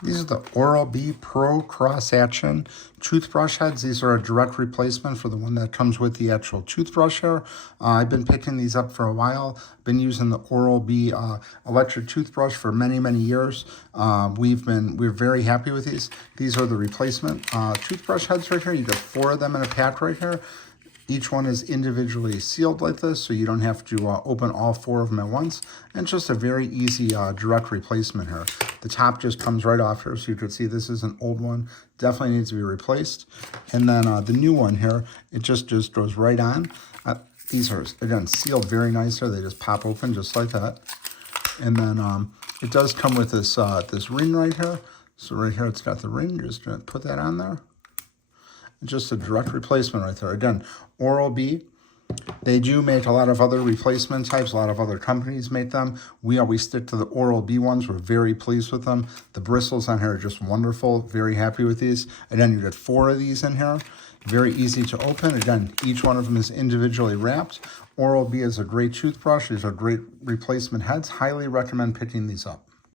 These are the Oral-B Pro Cross Action toothbrush heads. These are a direct replacement for the one that comes with the actual toothbrush here. I've been picking these up for a while. Been using the Oral-B electric toothbrush for many, many years. We're very happy with these. These are the replacement toothbrush heads right here. You get 4 of them in a pack right here. Each one is individually sealed like this, so you don't have to open all 4 of them at once. And just a very easy direct replacement here. The top just comes right off here, so you can see this is an old one. Definitely needs to be replaced. And then the new one here, it just goes right on. These are, again, sealed very nice here. They just pop open just like that. And then it does come with this, this ring right here. So right here it's got the ring. Just going to put that on there. Just a direct replacement right there. Again, Oral-B. They do make a lot of other replacement types. A lot of other companies make them. We always stick to the Oral-B ones. We're very pleased with them. The bristles on here are just wonderful. Very happy with these. Again, you get 4 of these in here. Very easy to open. Again, each one of them is individually wrapped. Oral-B is a great toothbrush. These are great replacement heads. Highly recommend picking these up.